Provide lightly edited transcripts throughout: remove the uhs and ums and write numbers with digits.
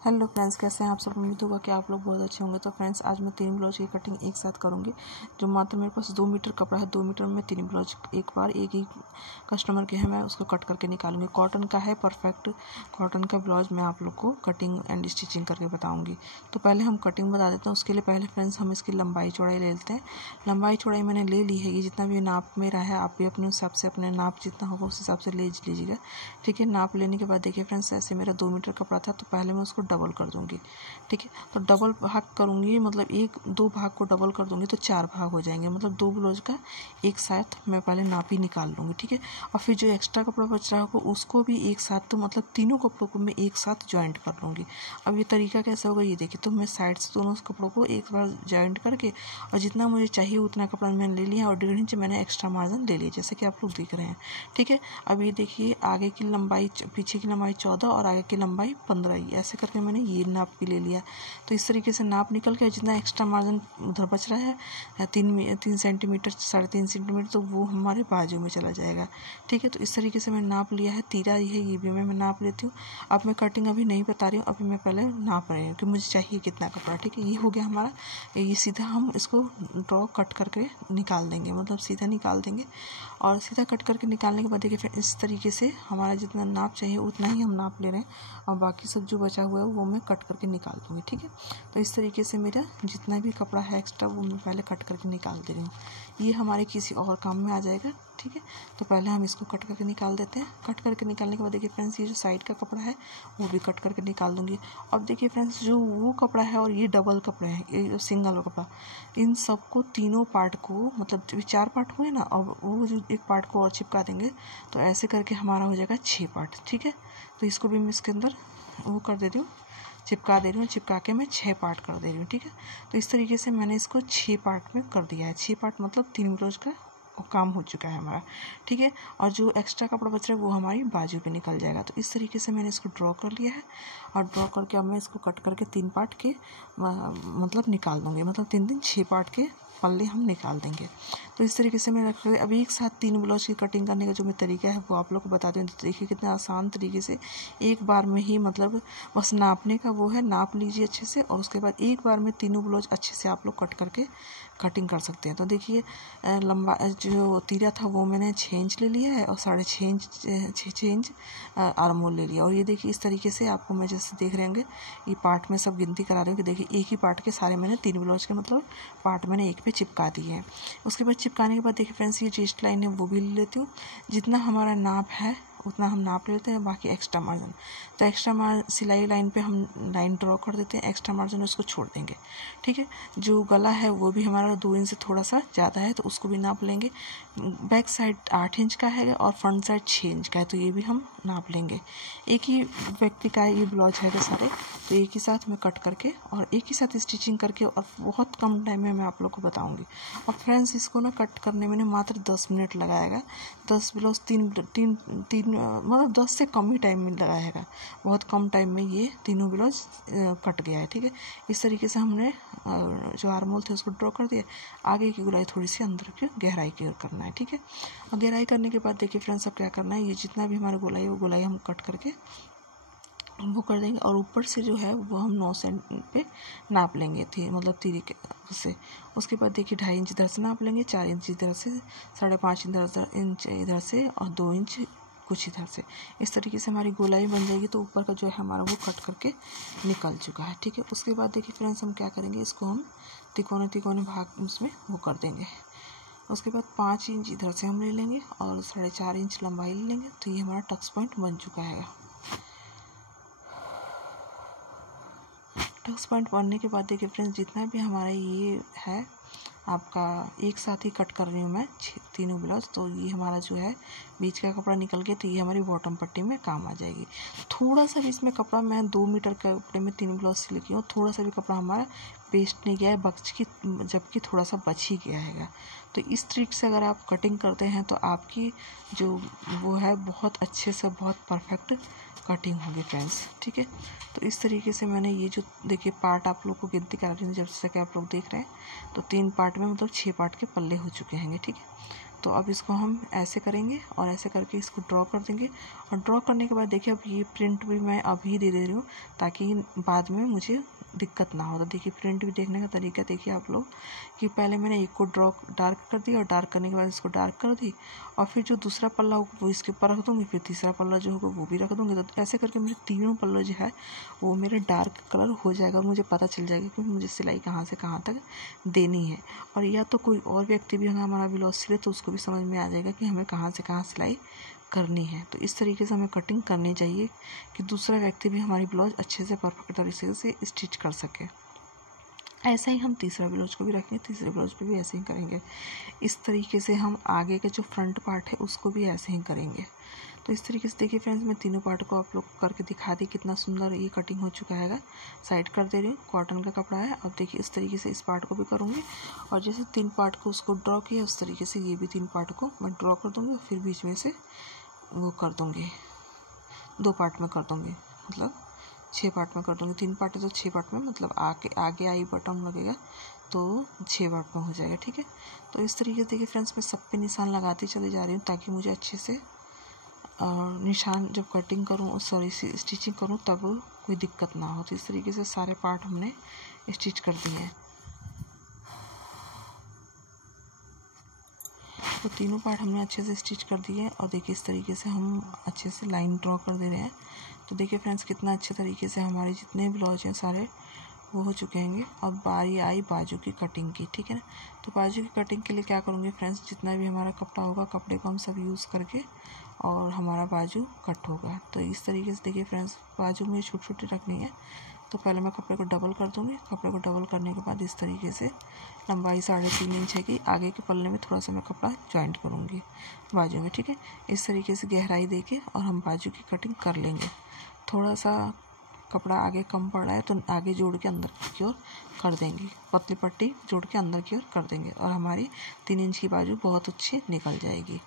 Hello friends, कैसे हैं आप सब। उम्मीद होगा कि आप लोग बहुत अच्छे होंगे। तो फ्रेंड्स, आज मैं 3 ब्लाउज की कटिंग एक साथ करूंगी। जो मात्र मेरे पास 2 मीटर कपड़ा है, 2 मीटर में 3 ब्लाउज एक बार एक ही कस्टमर के है मैं उसको कट करके निकालूंगी। कॉटन का है, परफेक्ट कॉटन का ब्लाउज मैं आप लोग को कटिंग एंड स्टिचिंग करके बताऊँगी। तो पहले हम कटिंग बता देते हैं। उसके लिए पहले फ्रेंड्स हम इसकी लंबाई चौड़ाई ले लेते हैं। लंबाई चौड़ाई मैंने ले ली है, ये जितना भी नाप मेरा है आप भी अपने हिसाब से अपने नाप जितना होगा उस हिसाब से ले लीजिएगा। ठीक है, नाप लेने के बाद देखिए फ्रेंड्स, ऐसे मेरा 2 मीटर कपड़ा था तो पहले मैं उसको डबल कर दूंगी। ठीक है, तो डबल भाग करूंगी, मतलब दो भाग को डबल कर दूंगी तो 4 भाग हो जाएंगे। मतलब 2 ब्लाउज का एक साथ मैं पहले नाप ही निकाल लूँगी। ठीक है, और फिर जो एक्स्ट्रा कपड़ा बच रहा होगा उसको भी एक साथ, तो मतलब तीनों कपड़ों को मैं एक साथ ज्वाइंट कर लूँगी। अब ये तरीका कैसा होगा ये देखिए। तो मैं साइड से दोनों कपड़ों को एक बार ज्वाइंट करके और जितना मुझे चाहिए उतना कपड़ा मैंने ले लिया और 1.5 इंच मैंने एक्स्ट्रा मार्जिन ले लिया, जैसे कि आप लोग देख रहे हैं। ठीक है, अब ये देखिए, आगे की लंबाई, पीछे की लंबाई 14 और आगे की लंबाई 15, ऐसे करके मैंने ये नाप भी ले लिया। तो इस तरीके से नाप निकल के जितना एक्स्ट्रा मार्जिन उधर बच रहा है 3 सेंटीमीटर, 3.5 सेंटीमीटर, तो वो हमारे बाजू में चला जाएगा। ठीक है, तो इस तरीके से मैंने नाप लिया है। तीरा ये है, ये भी मैं नाप लेती हूँ। अब मैं कटिंग अभी नहीं बता रही हूँ, अभी मैं पहले नाप रही हूँ कि मुझे चाहिए कितना कपड़ा। ठीक है, ये हो गया हमारा। ये सीधा हम इसको ड्रॉ कट करके निकाल देंगे, मतलब सीधा निकाल देंगे। और सीधा कट करके निकालने के बाद देखिए फिर इस तरीके से हमारा जितना नाप चाहिए उतना ही हम नाप ले रहे हैं और बाकी सब जो बचा हुआ है वो मैं कट करके निकाल दूँगी। ठीक है, तो इस तरीके से मेरा जितना भी कपड़ा है एक्स्ट्रा वो मैं पहले कट करके निकाल दे रही हूँ। ये हमारे किसी और काम में आ जाएगा। ठीक है, तो पहले हम इसको कट करके निकाल देते हैं। कट करके निकालने के बाद देखिए फ्रेंड्स, ये जो साइड का कपड़ा है वो भी कट करके निकाल दूँगी। अब देखिए फ्रेंड्स, जो वो कपड़ा है और ये डबल कपड़ा है, ये जो सिंगल कपड़ा, इन सबको तीनों पार्ट को, मतलब 4 पार्ट हुए ना, अब वो जो एक पार्ट को और चिपका देंगे तो ऐसे करके हमारा हो जाएगा 6 पार्ट। ठीक है, तो इसको भी मैं इसके अंदर वो कर देती हूँ, चिपका दे रही हूँ। चिपका के मैं 6 पार्ट कर दे रही हूँ। ठीक है, तो इस तरीके से मैंने इसको 6 पार्ट में कर दिया है। 6 पार्ट मतलब 3 ब्लाउज का काम हो चुका है हमारा। ठीक है, और जो एक्स्ट्रा कपड़ा बच रहा है वो हमारी बाजू पे निकल जाएगा। तो इस तरीके से मैंने इसको ड्रॉ कर लिया है और ड्रॉ करके अब मैं इसको कट करके 3 पार्ट के मतलब निकाल दूँगी। मतलब 3 6 पार्ट के पल्ले हम निकाल देंगे। तो इस तरीके से मैं रख रही। अब एक साथ 3 ब्लाउज की कटिंग करने का जो मैं तरीका है वो आप लोग को बता दूँ। देखिए कितना आसान तरीके से एक बार में ही, मतलब बस नापने का वो है, नाप लीजिए अच्छे से और उसके बाद एक बार में तीनों ब्लाउज अच्छे से आप लोग कट करके कटिंग कर सकते हैं। तो देखिए, लंबा जो तीरा था वो मैंने 6 इंच ले लिया है और 6.5 इंच आर्म होल ले लिया। और ये देखिए इस तरीके से आपको मैं जैसे देख रहे होंगे ये पार्ट में सब गिनती करा रही हूँ कि देखिए एक ही पार्ट के सारे मैंने 3 ब्लाउज के मतलब पार्ट मैंने एक पे चिपका दिए हैं। उसके बाद चिपकाने के बाद देखिए फ्रेंड्स, ये चेस्ट लाइन है वो भी ले लेती हूँ। जितना हमारा नाप है उतना हम नाप लेते हैं, बाकी एक्स्ट्रा मार्जिन, तो एक्स्ट्रा सिलाई लाइन पे हम लाइन ड्रॉ कर देते हैं, एक्स्ट्रा मार्जिन उसको छोड़ देंगे। ठीक है, जो गला है वो भी हमारा 2 इंच से थोड़ा सा ज़्यादा है तो उसको भी नाप लेंगे। बैक साइड 8 इंच का है और फ्रंट साइड 6 इंच का है, तो ये भी हम नाप लेंगे। एक ही व्यक्ति का ये ब्लाउज है सारे, तो एक ही साथ मैं कट करके और एक ही साथ स्टिचिंग करके और बहुत कम टाइम में मैं आप लोग को बताऊँगी। और फ्रेंड्स, इसको ना कट करने में मात्र 10 मिनट लगाएगा। 10 ब्लाउज तीन मतलब 10 से कम ही टाइम में लगाएगा। बहुत कम टाइम में ये तीनों ब्लाउज कट गया है। ठीक है, इस तरीके से हमने जो आर्म होल थे उसको ड्रॉ कर दिया। आगे की गोलाई थोड़ी सी अंदर की गहराई की ओर करना है। ठीक है, और गहराई करने के बाद देखिए फ्रेंड्स, अब क्या करना है, ये जितना भी हमारी गोलाई है वो गोलाई हम कट करके वो कर देंगे और ऊपर से जो है वो हम 9 सेंट पे नाप लेंगे थी, मतलब तीरी के से। उसके बाद देखिए 2.5 इंच इधर से नाप लेंगे, 4 इंच इधर से, 5.5 इंच इधर से और 2 इंच कुछ इधर से। इस तरीके से हमारी गोलाई बन जाएगी। तो ऊपर का जो है हमारा वो कट करके निकल चुका है। ठीक है, उसके बाद देखिए फ्रेंड्स, हम क्या करेंगे, इसको हम तिकोने भाग उसमें वो कर देंगे। उसके बाद 5 इंच इधर से हम ले लेंगे और 4.5 इंच लंबाई ले लेंगे। तो ये हमारा टक्स पॉइंट बन चुका है। टक्स पॉइंट बनने के बाद देखिए फ्रेंड्स, जितना भी हमारा ये है आपका एक साथ ही कट कर रही हूँ मैं तीनों ब्लाउज। तो ये हमारा जो है बीच का कपड़ा निकल गया, तो ये हमारी बॉटम पट्टी में काम आ जाएगी। थोड़ा सा भी इसमें कपड़ा, मैं 2 मीटर के कपड़े में 3 ब्लाउज सिल की हूँ, थोड़ा सा भी कपड़ा हमारा वेस्ट नहीं गया है जबकि थोड़ा सा बच ही गया है। तो इस ट्रिक से अगर आप कटिंग करते हैं तो आपकी जो वो है बहुत अच्छे से बहुत परफेक्ट कटिंग होगी फ्रेंड्स। ठीक है, तो इस तरीके से मैंने ये जो देखिए पार्ट आप लोग को गिनती करा रही हूँ, जैसे कि आप लोग देख रहे हैं, तो 3 पार्ट में मतलब 6 पार्ट के पल्ले हो चुके हैं। ठीक है, तो अब इसको हम ऐसे करेंगे और ऐसे करके इसको ड्रॉ कर देंगे। और ड्रॉ करने के बाद देखिए अब ये प्रिंट भी मैं अभी दे रही हूँ ताकि बाद में मुझे दिक्कत ना हो। तो देखिए प्रिंट भी देखने का तरीका देखिए आप लोग कि पहले मैंने एक को डार्क कर दिया और डार्क करने के बाद इसको डार्क कर दी और फिर जो दूसरा पल्ला होगा वो इसके ऊपर रख दूँगी, फिर तीसरा पल्ला जो होगा वो भी रख दूँगी। तो ऐसे करके मेरे तीनों पल्ला जो है वो मेरे डार्क कलर हो जाएगा और मुझे पता चल जाएगा कि मुझे सिलाई कहाँ से कहाँ तक देनी है। और या तो कोई और व्यक्ति भी अगर हमारा ब्लाउज सिले तो उसको भी समझ में आ जाएगा कि हमें कहाँ से कहाँ सिलाई करनी है। तो इस तरीके से हमें कटिंग करनी चाहिए कि दूसरा व्यक्ति भी हमारी ब्लाउज अच्छे से परफेक्ट तरीके से स्टिच कर सके। ऐसा ही हम तीसरा ब्लाउज को भी रखेंगे, तीसरे ब्लाउज पे भी ऐसे ही करेंगे। इस तरीके से हम आगे के जो फ्रंट पार्ट है उसको भी ऐसे ही करेंगे। तो इस तरीके से देखिए फ्रेंड्स मैं तीनों पार्ट को आप लोग करके दिखा दी, कितना सुंदर ये कटिंग हो चुका है। साइड कर दे रही हूँ, कॉटन का कपड़ा है। अब देखिए इस तरीके से इस पार्ट को भी करूँगी और जैसे 3 पार्ट को उसको ड्रॉ किया उस तरीके से ये भी 3 पार्ट को मैं ड्रॉ कर दूँगी और फिर बीच में से वो कर दूँगी, 2 पार्ट में कर दूँगी, मतलब 6 पार्ट में कर दूँगी। 3 पार्ट है तो 6 पार्ट में, मतलब आगे आई बटन लगेगा तो 6 पार्ट में हो जाएगा, ठीक है। तो इस तरीके से देखिए फ्रेंड्स मैं सब पे निशान लगाती चली जा रही हूँ ताकि मुझे अच्छे से निशान जब कटिंग करूँ स्टिचिंग करूँ तब कोई दिक्कत ना हो। तो इस तरीके से सारे पार्ट हमने स्टिच कर दिए हैं। तो तीनों पार्ट हमने अच्छे से स्टिच कर दिए हैं और देखिए इस तरीके से हम अच्छे से लाइन ड्रॉ कर दे रहे हैं। तो देखिए फ्रेंड्स कितना अच्छे तरीके से हमारे जितने ब्लाउज हैं सारे वो हो चुके हैं। अब बारी आई बाजू की कटिंग की, ठीक है ना। तो बाजू की कटिंग के लिए क्या करूँगी फ्रेंड्स, जितना भी हमारा कपड़ा होगा कपड़े को हम सब यूज़ करके और हमारा बाजू कट होगा। तो इस तरीके से देखिए फ्रेंड्स बाजू में छोटी छोटी रखनी है। तो पहले मैं कपड़े को डबल कर दूँगी। कपड़े को डबल करने के बाद इस तरीके से लंबाई 3.5 इंच है कि आगे के पल्ले में थोड़ा सा मैं कपड़ा जॉइंट करूँगी बाजू में, ठीक है। इस तरीके से गहराई देके और हम बाजू की कटिंग कर लेंगे। थोड़ा सा कपड़ा आगे कम पड़ रहा है तो आगे जोड़ के अंदर की ओर कर देंगे, पतली पट्टी जोड़ के अंदर की ओर कर देंगे और हमारी 3 इंच की बाजू बहुत अच्छी निकल जाएगी।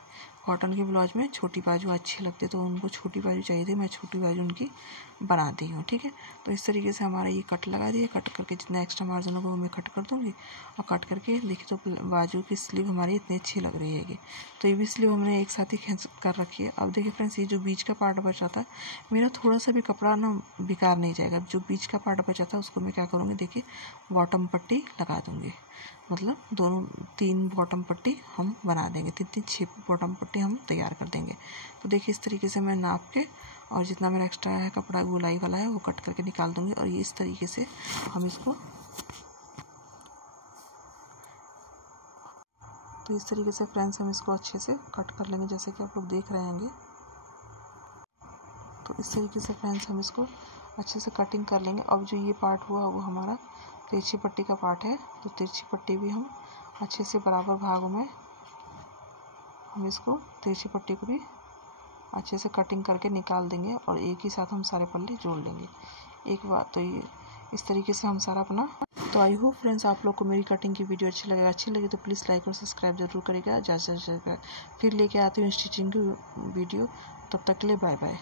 कॉटन के ब्लाउज में छोटी बाजू अच्छी लगती है तो उनको छोटी बाजू चाहिए थी, मैं छोटी बाजू उनकी बना दी हूँ, ठीक है। तो इस तरीके से हमारा ये कट लगा दिया। कट करके जितना एक्स्ट्रा मार्जिन होगा वो मैं कट कर दूँगी और कट करके देखिए तो बाजू की स्लीव हमारी इतनी अच्छी लग रही है। तो ये भी स्लीव हमने एक साथ ही खींच कर रखी है। अब देखिए फ्रेंड्स ये जो बीच का पार्ट बचा था मेरा थोड़ा सा भी कपड़ा ना बेकार नहीं जाएगा। जो बीच का पार्ट बचा था उसको मैं क्या करूँगी, देखिए बॉटम पट्टी लगा दूँगी, मतलब 3 बॉटम पट्टी हम बना देंगे, 6 बॉटम पट्टी हम तैयार कर देंगे। तो देखिए इस तरीके से मैं नाप के और जितना मेरा एक्स्ट्रा है कपड़ा गोलाई वाला है वो कट करके निकाल दूँगी और ये इस तरीके से हम इसको, तो इस तरीके से फ्रेंड्स हम इसको अच्छे से कट कर लेंगे जैसे कि आप लोग देख रहे होंगे। तो इस तरीके से फ्रेंड्स हम इसको अच्छे से कटिंग कर लेंगे। अब जो ये पार्ट हुआ वो हमारा तिरछी पट्टी का पार्ट है। तो तिरछी पट्टी भी हम अच्छे से बराबर भागों में हम इसको तिरछी पट्टी को भी अच्छे से कटिंग करके निकाल देंगे और एक ही साथ हम सारे पल्ले जोड़ लेंगे एक बार। तो ये इस तरीके से हम सारा अपना, तो आई होप फ्रेंड्स आप लोग को मेरी कटिंग की वीडियो अच्छी लगे तो प्लीज़ लाइक और सब्सक्राइब जरूर करेगा। फिर लेके आती हूँ स्टिचिंग की वीडियो, तब तक के लिए बाय बाय।